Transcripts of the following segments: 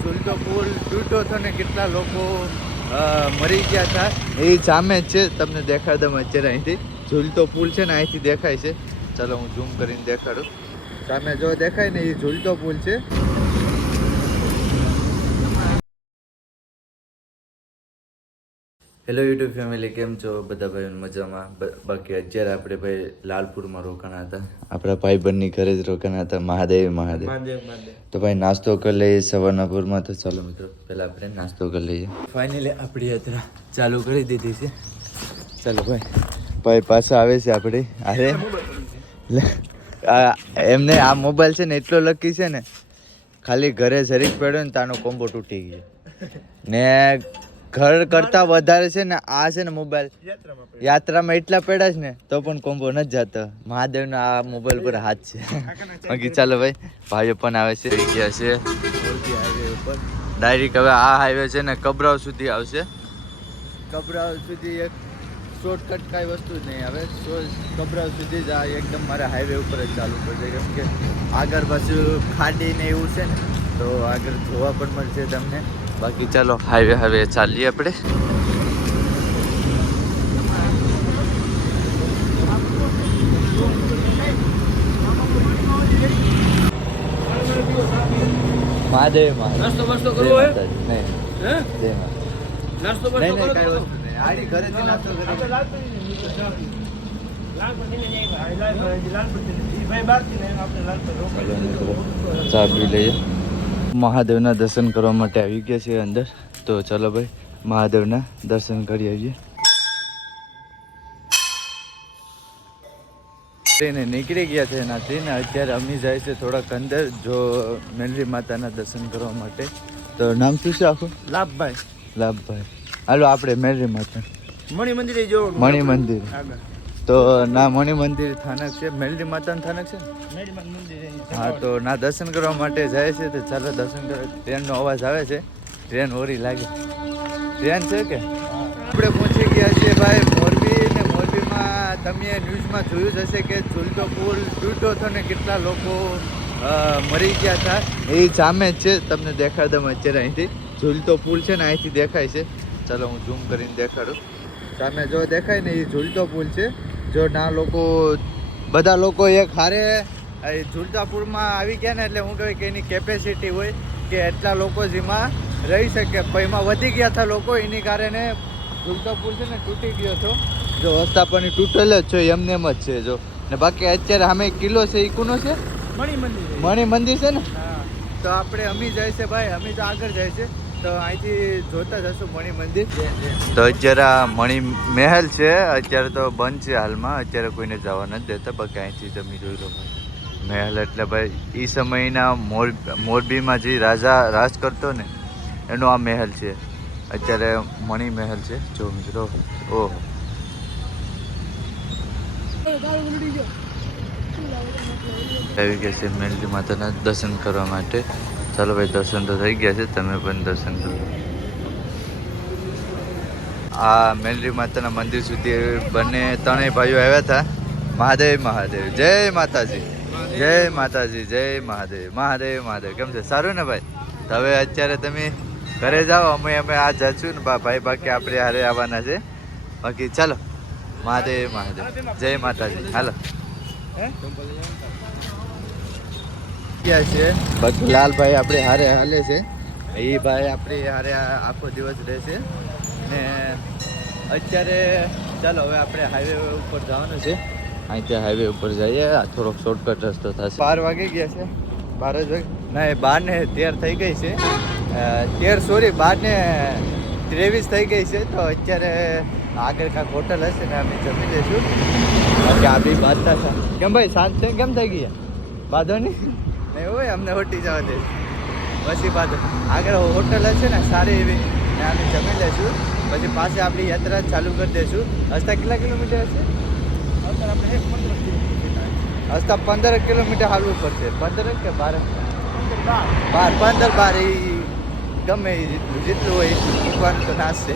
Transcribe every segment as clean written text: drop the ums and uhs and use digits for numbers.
ઝૂલતો પુલ તૂટ્યો હતો ને કેટલા લોકો મરી ગયા હતા એ સામે જ છે. તમને દેખાડ દઉં અત્યારે અહીંથી ઝૂલતો પુલ છે ને અહીંથી દેખાય છે. ચાલો હું ઝૂમ કરીને દેખાડું. સામે જો દેખાય ને એ ઝૂલતો પુલ છે. હેલો યુટ્યુબ ફેમિલી, કેમ છો બધા ભાઈઓ? મજામાં? બાકી અત્યારે આપણે ભાઈ લાલપુરમાં રોકાણા હતા. આપણા ભાઈબંધની ઘરે જ રોકાણા હતા. મહાદેવ. તો ભાઈ નાસ્તો કરી લઈએ સવારના પૂરમાં. તો ચાલો મિત્રો પહેલાં આપણે નાસ્તો કરી લઈએ. ફાઇનલી આપણી યાત્રા ચાલુ કરી દીધી છે. ચાલો ભાઈ પાછા આવે છે આપણે. અરે એમને આ મોબાઈલ છે ને એટલો લકી છે ને, ખાલી ઘરે જરીક પડ્યો ને તાનો કોમ્બો તૂટી ગયો ને ઘર કરતા વધારે છે ને આ છે ને મોબાઈલ યાત્રામાં એટલા પડ્યા છે ને તો પણ કોમ્બો નથી જતો. મહાદેવનો આ મોબાઈલ પર હાથ છે. બાકી ચાલો ભાઈઓ પણ આવે છે. ગયા છે હાઈવે ઉપર. ડાયરેક્ટ હવે આ હાઈવે છે ને કબરાવ સુધી આવશે. કબરાવ સુધી એક શોર્ટકટ કાંઈ વસ્તુ જ નહીં આવે. કબરાવ સુધી જ આ એકદમ મારે હાઈવે ઉપર જ ચાલુ પડશે, કેમ કે આગળ પાછું ખાડી ને એવું છે ને તો આગળ જોવા પણ મળશે તમને. બાકી ચાલો હાઈવે ચાલીએ આપણે. મહાદેવ નાસ્તો કરવો હોય નહીં નાસ્તો નહીં કાંઈ વસ્તુ નહીં. આડી ઘરેથી નાસ્તો કરી ચા પી લઈએ. મહાદેવના દર્શન કરવા માટે આવી ગયા છે અંદર. તો ચાલો ભાઈ મહાદેવના દર્શન કરી આવીએ. ટ્રેને નીકળી ગયા છે એનાથી ને અત્યારે અમે જાય છે થોડાક અંદર જો મેલરી માતાના દર્શન કરવા માટે. તો નામ શું છે આખું? લાભભાઈ. હાલો આપણે મેલરી માતા મણિ મંદિર તો ના મણિ મંદિર સ્થાનક છે. મેલરી માતાનું સ્થાનક છે. હા તો ના દર્શન કરવા માટે જાય છે. તો ચાલો દર્શન કરવા. ટ્રેનનો અવાજ આવે છે. ટ્રેન ઓરી લાગે. ટ્રેન છે કે આપણે પહોંચી ગયા છીએ ભાઈ મોરબી. ને મોરબીમાં તમે ન્યૂઝમાં જોયું જ હશે કે ઝૂલતો પુલ તૂટ્યો હતો ને કેટલા લોકો મરી ગયા હતા એ સામે જ છે. તમને દેખાડ દઉં અત્યારે અહીંથી ઝૂલતો પુલ છે ને અહીંથી દેખાય છે. ચાલો હું ઝૂમ કરીને દેખાડું. સામે જો દેખાય ને એ ઝૂલતો પુલ છે. જો ના લોકો બધા લોકો એક હારે ઝૂલતા પુલમાં આવી ગયા ને એટલે હું કહું કે એની કેપેસિટી હોય કે એટલા લોકો જેમાં રહી શકે. એમાં વધી ગયા હતા લોકો, એની કારણે ઝૂલતો પુલ છે ને તૂટી ગયો હતો. જો રસ્તા પર તૂટેલો જ છે એમને એમ જ છે. જો ને બાકી અત્યારે સામે કિલ્લો છે એ કોનો છે? મણિ મંદિર છે ને. તો આપણે અમી જાય છે ભાઈ, અમી તો આગળ જાય છે. તો અહીંથી જોતા જશું મણિ મંદિર. તો અત્યારે આ મણિ મહેલ છે અત્યારે તો બંધ છે હાલમાં. અત્યારે કોઈને જવા નથી દેતા. બાકી અહીંથી તમે જોઈ લો મહેલ એટલે ભાઈ એ સમયના મોરબીમાં જે રાજા રાજ કરતો ને એનો આ મહેલ છે. અત્યારે મણિ મહેલ છે. જો મિત્રો ઓહો આવી ગયા છે મેલરી માતાના દર્શન કરવા માટે. ચાલો ભાઈ દર્શન તો થઈ ગયા છે. તમે પણ દર્શન કરો. આ મેલરી માતાના મંદિર સુધી બંને ત્રણેય ભાઈઓ આવ્યા હતા. મહાદેવ જય માતાજી, જય માતાજી, જય મહાદેવ. કેમ છે? સારું ને ભાઈ? હવે અત્યારે તમે ઘરે જાઓ. અમે આ જશું ને ભાઈ. બાકી આપણે હારે આવવાના છે. બાકી ચાલો મહાદેવ જય માતાજી. હાલો ક્યાં છે? બાકી લાલભાઈ આપણે હારે હાલે છે. એ ભાઈ આપણી હારે આખો દિવસ રહેશે ને અત્યારે ચાલો હવે આપણે હાઈવે ઉપર જવાનું છે. અહીંથી હાઈવે ઉપર જઈએ. આ થોડોક શોર્ટકટ રસ્તો થશે. 12 વાગી ગયા છે. 12 જ વાગે ના 12:13 થઈ ગઈ છે. 12:23 થઈ ગઈ છે. તો અત્યારે આગળ કાંઈક હોટલ હશે ને અમે જમી લઈશું. બાકી આ બી બાંધતા છે. કેમ ભાઈ શાંત છે? કેમ થઈ ગઈ? બાંધો નહીં હોય અમને હોટી જવા દે. પછી બાદ આગળ હોટલ હશે ને સારી એવી ને અમે જમી લઈશું. પછી પાસે આપણી યાત્રા ચાલુ કરી દઈશું. હસતા કેટલા કિલોમીટર હશે? હસતા 15 કિલોમીટર હાલવું પડશે. 15 કે 12? 12 એ ગમે જેટલું હોય મૂકવાનું તો નાશે.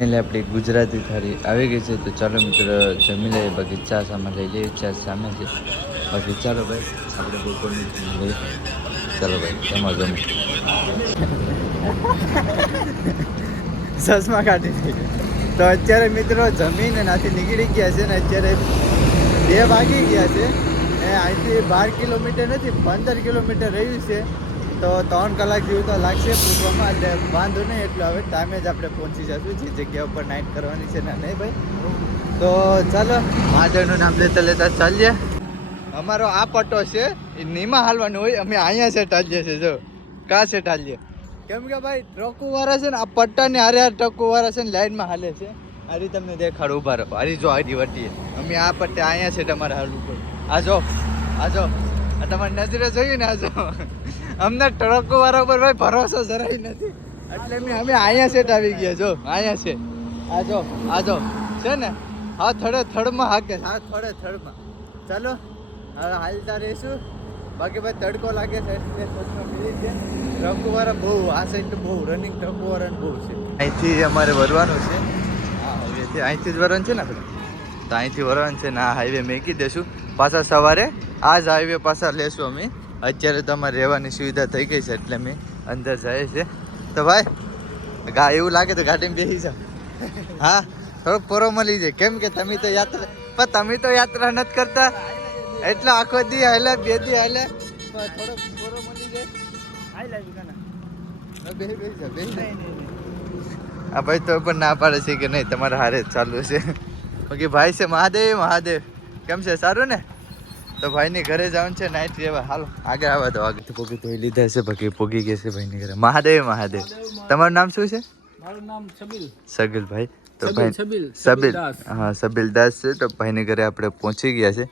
એટલે આપણી ગુજરાતી થાળી આવી ગઈ છે. તો ચાલો મિત્રો જમી લઈએ. બાકી ચા સામે લઈ લઈએ. ચા સામે છે. બાકી ચાલો ભાઈ આપણે બપોરની લઈએ. ચાલો ભાઈ તમારે ગમે ચશ્મા કાઢી દઈએ. તો અત્યારે મિત્રો જમીન નાથી નીકળી ગયા છે ને અત્યારે 2 વાગી ગયા છે. અહીંથી 12 કિલોમીટર નથી 15 કિલોમીટર રહ્યું છે. તો 3 કલાક જેવું તો લાગશે પૂછવામાં, એટલે વાંધો નહીં. એટલે હવે ટાઈમે જ આપણે પહોંચી જશું જે જગ્યા ઉપર નાઇટ કરવાની છે ને નહીં ભાઈ. તો ચાલો મહાદેવનું નામ લેતા લેતા ચાલીએ. અમારો આ પટ્ટો છે એ નીમાં હાલવાનું હોય, અમે અહીંયા સેટ હાલીએ છીએ. જો કાં સેટ હાલીએ કેમ કે ભાઈ ટ્રકોવાળા છે ને આ પટ્ટાને હારે હાર ટ્રકોવાળા છે ને લાઈનમાં હાલે છે. આરી તમને દેખાડો ઊભા રહો. આરી જો આરી વટીએ અમે આ પટ્ટે અહીંયા છે તમારે હાલવું પડે. આ જો આ તમારી નજરે જોયું ને આ જો અમને ટ્રકોવાળા ઉપર ભાઈ ભરોસો જરાય નથી, એટલે અમે અહીંયા સેટ આવી ગયા. જો અહીંયા છે આ જો છે ને હા થડમાં હાકે હા થડમાં. ચાલો હવે હાલતા રહીશું. બાકી ભાઈ તડકો લાગે છે એટલે ચશ્મા પહેરી છે. ટ્રકોવાળા બહુ આ સાઈડ તો બહુ રનિંગ ટ્રકોવાળાને બહુ છે. અહીંથી અમારે વરવાનું છે. હા હવેથી અહીંથી જ વરવાનું છે ને આપણે, તો અહીંથી વરવાનું છે ને આ હાઈવે મેકી દઈશું. પાછા સવારે આ જ હાઈવે પાછા લેશું અમે. અત્યારે તો અમારે રહેવાની સુવિધા થઈ ગઈ છે એટલે અમે અંદર જઈએ છીએ. તો ભાઈ એવું લાગે તો ગાડીમાં બેસી જાઓ. હા થોડોક પોરો મળી જાય, કેમ કે તમે તો યાત્રા નથી કરતા એટલે આખો દી હાલે 2 દી હાલે થોડોક પોરો મળી જાય. આ ભાઈ તો પણ ના પાડે છે કે નહીં તમારે હારે જ ચાલુ છે. બાકી ભાઈ છે મહાદેવ કેમ છે? સારું ને? તો ભાઈની ઘરે જવાનું છે નાઇટ રહેવા. હાલો આગળ આવવા દો. આગળ પોગી ધોઈ લીધા છે, બાકી પોગી ગયા છે ભાઈની ઘરે. મહાદેવ તમારું નામ શું છે? મારું નામ સગીલ ભાઈ. તો ભાઈ સબીલ હા સબીલ દાસ છે. તો ભાઈની ઘરે આપણે પહોંચી ગયા છે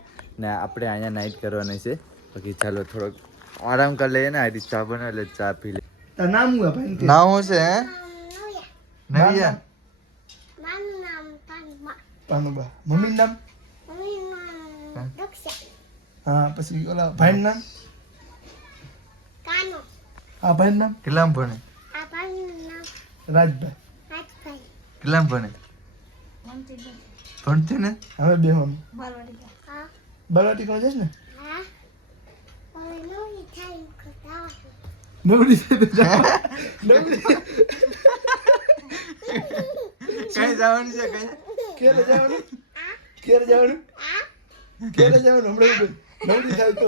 ને આપણે અહીંયા નાઇટ કરવાની છે. બાકી ચાલો થોડોક આરામ કરી લઈએ ને. આ રીતે ચા બનાવે એટલે ચા પી લે. નામ શું ભાઈ? નામ શું છે? નવિયા. પાનુબા. મમ્મી નામ? હા પછી ઓલા ભાઈ નામ? હા ભાઈ નામ? કેટલામ ભણે? રાજભાઈ. કેટલામ ભણે? ભણતી ને? હવે બે મમ્મી બાલવાટી કોણ જશે ને? નવડી કઈ જવાનું છે? ક્યારે જવાનું હમણાં નવડી થાય તો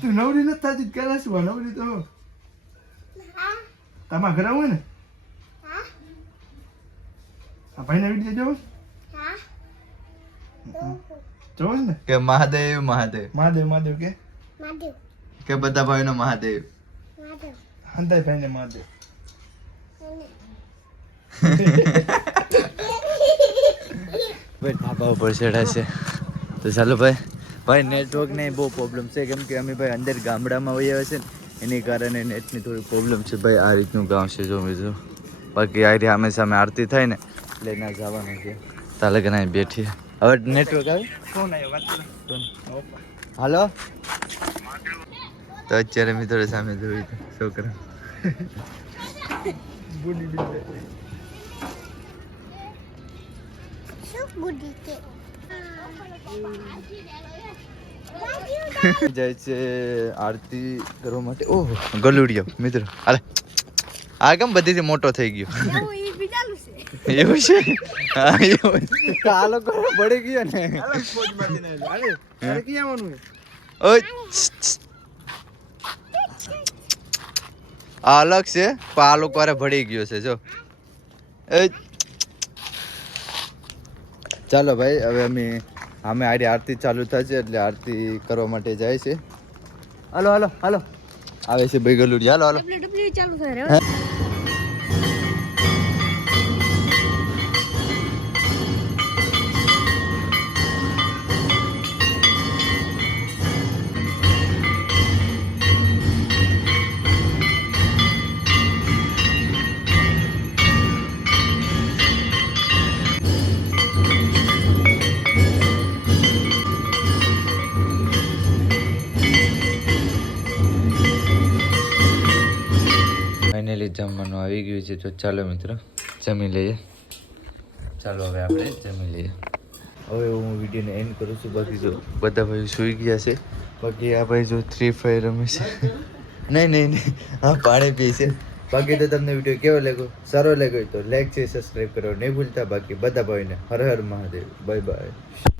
તું નવડી નથી થતી ક્યારે શું? નવડી તો તમારા ઘરે હોય ને આ ભાઈ ને વિડીયો જોવો જોવો ને કે મહાદેવ કે બધા ભાઈનો મહાદેવ હંતાઈ ભાઈ ને મહાદેવ. ભાઈ ધાબા ઉપર ચડ્યા છે. તો ચાલો ભાઈ નેટવર્કને બહુ પ્રોબ્લેમ છે, કેમ કે અમે ભાઈ અંદર ગામડામાં વહી આવે છે ને એની કારણે નેટની થોડી પ્રોબ્લેમ છે ભાઈ. આ રીતનું ગામ છે જો મિત્રો. બાકી આ રીતે સામે આરતી થાય ને એટલે ના જવાનું છે. તાલે કે ના બેઠીએ. હવે નેટવર્ક આવે ફોન આવ્યો. હાલો. તો અત્યારે મિત્રો સામે જોયું છોકરા જાય છે આરતી કરવા માટે. ઓહો ગલુડિયો મિત્રો. હાલે આ કેમ બધીથી મોટો થઈ ગયો એવું છે? હા એવું આ લોકો પડી ગયો ને. આ અલગ છે પણ આ લોકો વારે ભળી ગયો છે જો. ચાલો ભાઈ હવે અમે આરતી ચાલુ થશે એટલે આરતી કરવા માટે જાય છે. હાલો આવે છે ભાઈ ગલુડી. હાલો ચાલુ થાય. ફાઇનલી જમવાનું આવી ગયું છે તો ચાલો મિત્રો જમી લઈએ. ચાલો હવે આપણે જમી લઈએ. હવે હું વિડીયોને એન્ડ કરું છું. બાકી જો બધા ભાઈ સૂઈ ગયા છે. બાકી આ ભાઈ જો ફ્રી ફાયર રમે છે. નહીં હા પાણી પી છે. બાકી તો તમને વિડીયો કેવો લાગ્યો, સારો લાગ્યો હોય તો લાઈક છે, સબસ્ક્રાઈબ કરો નહીં ભૂલતા. બાકી બધા ભાઈને હર હર મહાદેવ. Bye by.